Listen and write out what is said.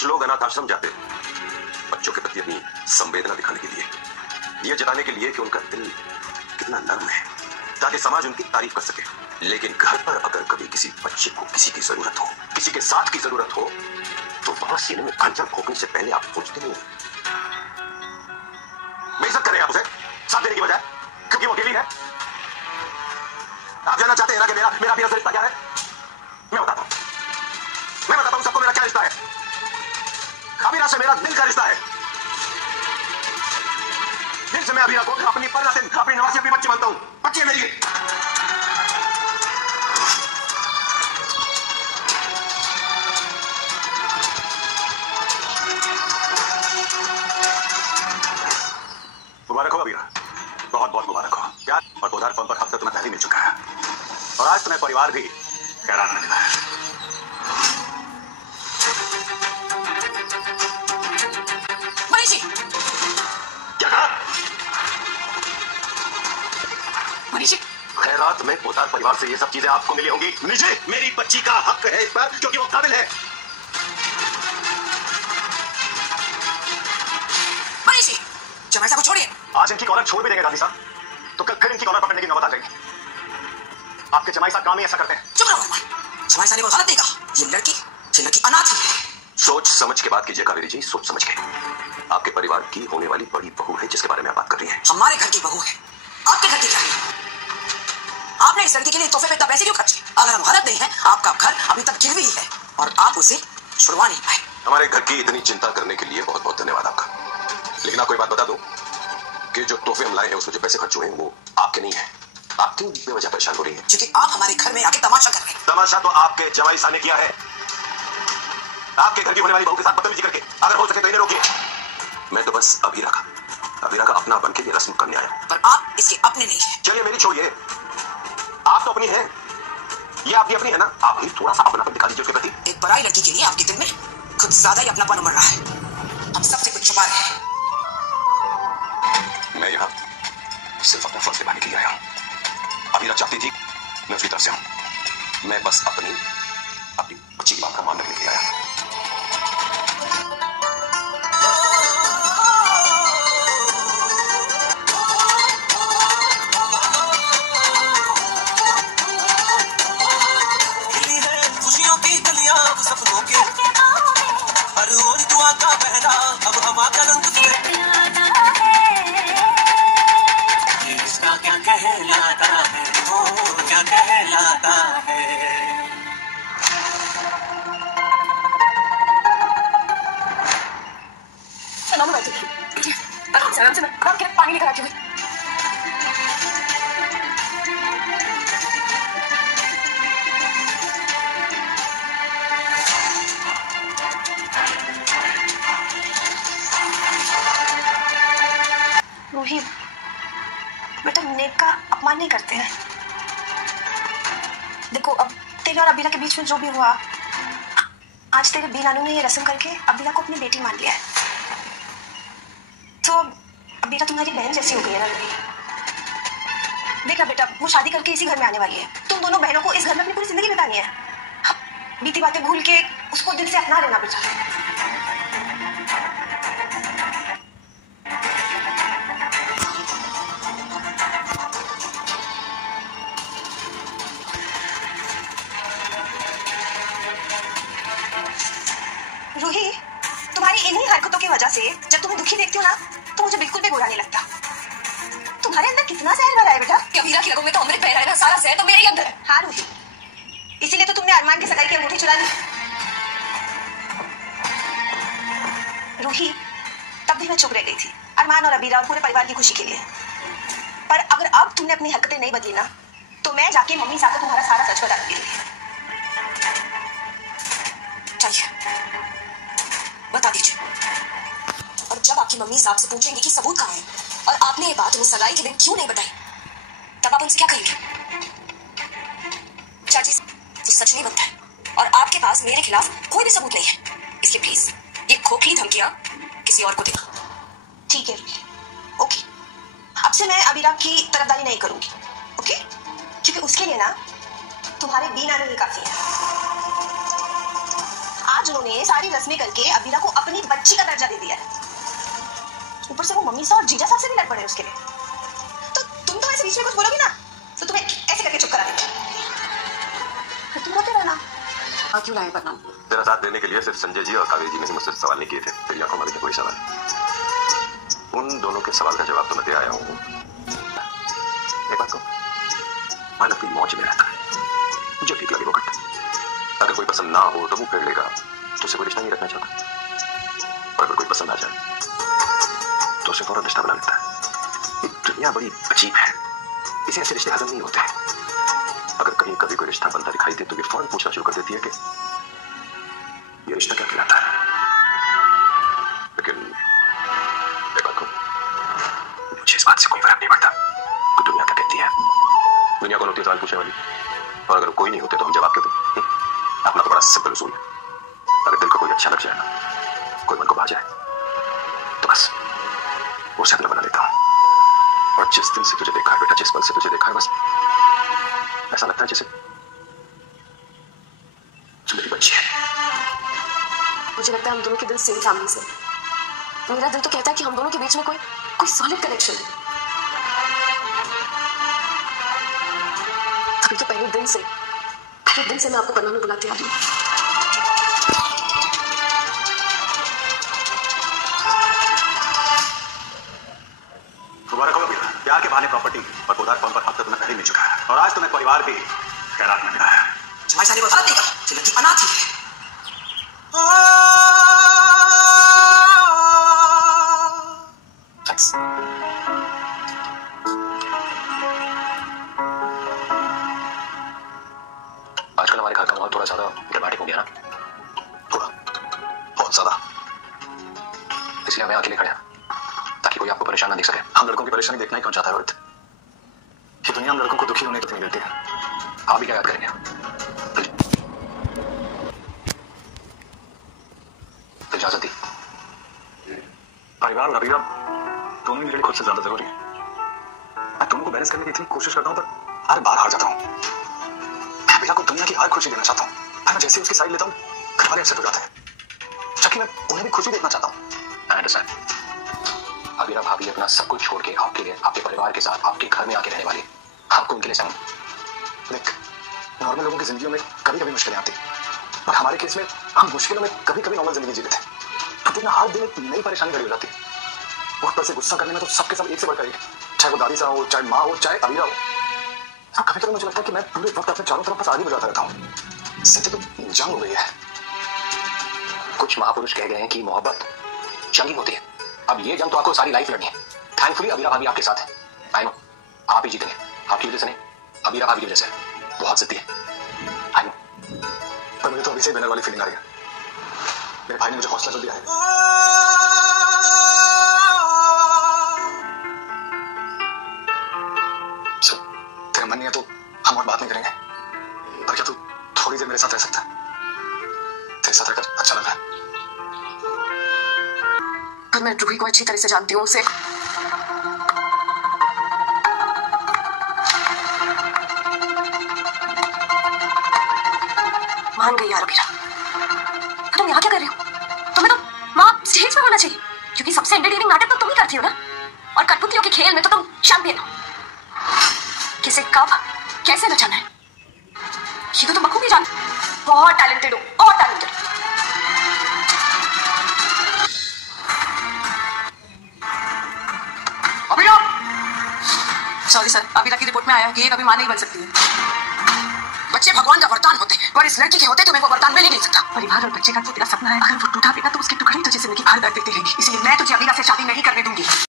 कुछ लोग अनाथ आश्रम जाते बच्चों के प्रति अपनी संवेदना दिखाने के लिए, ये जताने के लिए कि उनका दिल कितना नर्म है, ताकि समाज उनकी तारीफ कर सके। लेकिन घर पर अगर कभी किसी बच्चे को किसी की जरूरत हो, किसी के साथ की जरूरत हो, तो वहां सीने में खंजर भोंकने से पहले आप सोचते नहीं। बेइज्जत करें आप उसे साथ देने की बजाय, क्योंकि वो अकेली है। आप जानना चाहते हैं ना कि मेरा अबीरा से रिश्ता क्या है? मैं बताता हूं सबको मेरा क्या रिश्ता है। अबीरा से मेरा दिल का रिश्ता है। दिल से मैं अबीरा को अपनी परनातिन, अपनी नवासी, अपनी बच्ची मानता हूं। बच्ची है मेरी। मुबारक हो अबीरा, बहुत बहुत मुबारक हो। प्यार और पौधारोपण पर हफ्ता तुम्हें पहले मिल चुका है और आज तुम्हें परिवार भी हैरान मिला है। मनीष जी, क्या कहा? मनीष जी, खैरात में पोदार परिवार से ये सब चीजें आपको मिली होंगी। मनीष जी, मेरी बच्ची का हक है इस पर, क्योंकि वो काबिल है। मनीष जी, जमाईसा को छोड़िए। आज इनकी कॉलर छोड़ भी देंगे दादी साहब, तो कल फिर इनकी कॉलर पकड़ने की नौबत आ जाएगी। आपके जमाई साहब काम ही ऐसा करते हैं। चुप रहो। जमाईसा ने वो गलत नहीं कहा। ये लड़की अनाथ है। सोच समझ के बात कीजिए कावेरी जी, सोच समझ के। आपके परिवार की होने वाली बड़ी बहू है जिसके बारे में आप बात कर रही हैं। हमारे घर की बहू है, आपके घर की क्या है? आपने इस लड़की के लिए तोहफे पे इतना पैसे क्यों खर्चे? अगर हम गलत नहीं हैं, आपका घर अभी तक गिरवी ही है और आप उसे छुड़वा नहीं पाए। हमारे घर की इतनी चिंता करने के लिए बहुत बहुत धन्यवाद आपका। लेकिन आपको एक बात बता दूं कि जो तोहफे हम लाए हैं, उसमें जो पैसे खर्च हुए हैं, वो आपके नहीं है। आप क्यों बेवजह परेशान हो रही हैं? क्योंकि आप हमारे घर में आके तमाशा कर रहे हैं। तमाशा तो आपके जमाई साहब ने किया है, आपके घर की होने वाली बहू के साथ बदतमीजी करके। अगर हो सके तो इन्हें रोकिए। मैं तो बस अबीरा का अपना बन के ये रस्म करने आया हूं। पर आप इसके अपने नहीं है। चलिए मेरी छोड़िए, आप तो अपनी हैं, ये आपकी अपनी है ना। आप भी थोड़ा सा अपनापन दिखा दीजिए उसके प्रति। एक पराई लड़की के लिए आपके दिल में कुछ ज्यादा ही अपनापन उमड़ रहा है। हम सबसे कुछ छुपा रहे हैं। मैं यहाँ सिर्फ अपना फर्ज निभाने के लिए आया हूँ। अबीरा चाहती थी, मैं उसकी तरफ से हूँ। मैं बस अपनी बच्ची की बात का मान रखने के लिए आया। खुशियों की गलियां सपनों के हर रोज दुआ का पहरा अब हमारा रंग इसका क्या कहलाता है, ओ क्या कहलाता है। आराम से मैं पानी लेकर आती हूँ। रूही, बेटा नेक का अपमान नहीं करते हैं। देखो अब तेरे और अबीरा के बीच में जो भी हुआ, आज तेरे बी नानू ने ये रस्म करके अबीरा को अपनी बेटी मान लिया है। तो अबीरा तुम्हारी बहन जैसी हो गई है ना रूही। देखना बेटा, वो शादी करके इसी घर में आने वाली है। तुम दोनों बहनों को इस घर में अपनी पूरी जिंदगी बितानी है। बीती बातें भूल के उसको दिल से अपना लेना बेटा। रूही, तुम्हारी इन्हीं हरकतों की वजह से जब तुम्हें दुखी देखती हूँ ना, तो मुझे बिल्कुल भी बुरा नहीं लगता। तुम्हारे अंदर कितना जहर भरा है बेटा। अबीरा की रगों में तो अमृत बह रहा है ना, सारा जहर तो मेरे ही अंदर है। हाँ रूही, इसीलिए तो तुमने अरमान की सगाई की अंगूठी चुरा ली। रूही, तब भी मैं चुप रह गई थी अरमान और अबीरा और पूरे परिवार की खुशी के लिए। पर अगर अब तुमने अपनी हरकतें नहीं बदली ना, तो मैं जाके मम्मी साहब को तुम्हारा सारा सच बता दूंगी। चाहिए बता दीजिए। और जब आपकी मम्मी साहब से पूछेंगे कि सबूत कहाँ है और आपने ये बात उन्हें सगाई के दिन क्यों नहीं बताई, तब आप उनसे क्या कहेंगे? चाची, तो सच नहीं बनता है और आपके पास मेरे खिलाफ कोई भी सबूत नहीं है, इसलिए प्लीज ये खोखली धमकियां किसी और को देना। ठीक है रूही, ओके। अब से मैं अबीरा की तरफदारी नहीं करूंगी, ओके? क्योंकि उसके लिए ना तुम्हारे बी नानू ही काफी है। आज उन्होंने सारी रस्में करके अबीरा को अपनी बच्ची का दर्जा दे दिया है। ऊपर से वो मम्मी से और जीजा साहब से भी लड़ पड़े उसके लिए। तो तुम तो ऐसे बीच में कुछ बोलोगी ना तो तुम्हें ऐसे करके चुप करा देंगे, फिर तुम रोते रहना। क्यों लाए बदनाम? तेरा साथ देने के लिए सिर्फ संजय जी और कावेरी जी ने मुझसे सवाल नहीं किए थे। तेरी आंखों में भी कोई सवाल, उन दोनों के सवाल का जवाब तो मैं दे आया हूँ। एक बात कहूं, मन अपनी मौज में रहता है, जो ठीक लगे वो करता। अगर कोई पसंद ना हो तो मुंह फेर लेगा, तो उसे कोई रिश्ता नहीं रखना चाहता। और अगर कोई पसंद आ जाए तो उसे फौरन रिश्ता बना लेता है। ये दुनिया बड़ी अजीब है, इसे ऐसे रिश्ते हजम नहीं होते हैं। अगर कहीं कभी कोई रिश्ता बनता दिखाई दे तो ये फौरन पूछना शुरू कर देती है कि ये रिश्ता क्या कहलाता है। लेकिन एक बात कहूं, मुझे इस बात से कोई फर्क नहीं पड़ता कि दुनिया क्या कहती है। दुनिया कौन होती है सवाल पूछने वाली? और अगर कोई नहीं होते तो हम जवाब क्यों दें? अपना तो बड़ा सिंपल उसूल है, अगर दिल को कोई अच्छा लग जाए ना, कोई मन को भा जाए, तो बस वो उसे अपना बना लेता हूं। और जिस दिन से तुझे देखा है बेटा, जिस पल से तुझे देखा है, बस ऐसा लगता है जैसे मेरी बच्ची है। मुझे लगता है हम दोनों के दिल सेम फैमिली से। मेरा दिल तो कहता है कि हम दोनों के बीच में कोई सॉलिड कनेक्शन है। तभी तो पहले दिन से मैं आपको पन्ना में बुलाती आ रही हूँ। मुबारक हो बेटा, प्यार के बहाने प्रॉपर्टी और उधार फॉर्म पर अब तक तुम्हें पहले मिल चुका है और आज तुम्हें परिवार भी खैरात में मिला है। तुम्हारी सारी वफात नहीं कर, लड़की अनाथ ही है। आजकल हमारे घर का माहौल थोड़ा ज्यादा ड्रामेटिक हो गया ना, थोड़ा बहुत ज्यादा, इसलिए हमें अकेले खड़े हैं ताकि कोई आपको परेशान ना देख सके। हम लड़कों की परेशानी देखना ही क्यों चाहता है रोहित? ये दुनिया हम लड़कों को दुखी होने की नहीं देती है। आप भी क्या याद करेंगे? इजाजत दी। परिवार और अबीरा दोनों मेरे लिए खुद से ज्यादा जरूरी है। मैं दोनों को बैलेंस करने की इतनी कोशिश करता हूँ पर हर बार हार जाता हूँ। मैं अबीरा को दुनिया की हर खुशी देना चाहता हूँ, पर मैं जैसे उसकी साइड लेता हूँ घर वाले अपसेट हो जाते हैं, जबकि मैं उन्हें भी खुशी देखना चाहता हूँ। I understand. अबीरा भाभी अपना सब कुछ छोड़ के आपके लिए, आपके परिवार के साथ आपके घर में आके रहने वाली, आपको उनके लिए सहूं। देख, नॉर्मल लोगों की जिंदगियों में कभी कभी मुश्किलें आती हैं, पर हमारे केस में हम मुश्किलों में कभी कभी नॉर्मल जिंदगी जीते थे। तो देखना हर दिन एक नई परेशानी खड़ी हो जाती है। ऊपर से गुस्सा करने में तो सबके सब एक से बढ़कर एक, चाहे वो दादी साहब हो, चाहे माँ हो, चाहे अबीरा हो। कभी कभी मुझे लगता है कि मैं पूरे वक्त अपने चारों तरफ बस आगे बजाता रहता हूँ। इससे तो जंग हो गई है। कुछ महापुरुष कह गए हैं कि मोहब्बत जंगी होती है। अब ये जंग तो आपको सारी लाइफ लड़नी है। थैंकफुली अबीरा भाभी आपके साथ है। आई नो आप ही जीतेंगे, आपकी वजह से नहीं, अबीरा भाभी की वजह से। बहुत जिद्दी है, आई नो। पर मुझे तो अभी से विनर वाली फीलिंग आ रही है। मेरे भाई ने मुझे हौसला जो दिया है। तेरा मन नहीं है तो हम और बात नहीं करेंगे, पर क्या तू थोड़ी देर मेरे साथ रह सकता है? तेरे साथ रहकर अच्छा लग रहा है। पर मैं रूही को अच्छी तरह से जानती हूँ, उसे मान गई यार अबीरा। तुम यहाँ क्या कर रही हो? तुम्हें तो वहाँ स्टेज पे होना चाहिए, क्योंकि सबसे एंटरटेनिंग नाटक तो तुम ही करती हो ना। और कठपुतलियों के खेल में तो तुम चैंपियन हो। किसे कब कैसे बचाना है ये तो तुम बखूबी जानते हो। बहुत टैलेंटेड हो, बहुत talented. Abira! Sorry sir, Abira की रिपोर्ट में आया कि ये कभी मां नहीं बन सकती है। बच्चे भगवान का वरदान होते हैं, पर इस लड़की के होते तुम्हें वो वरदान मिल ही नहीं सकता। परिवार और बच्चे का जो तेरा सपना है, अगर वो टूटा भी ना तो उसके टुकड़े तुझे जिंदगी भर दर्द देते रहेंगी। इसलिए मैं तुझे अबीरा से शादी नहीं करने दूंगी।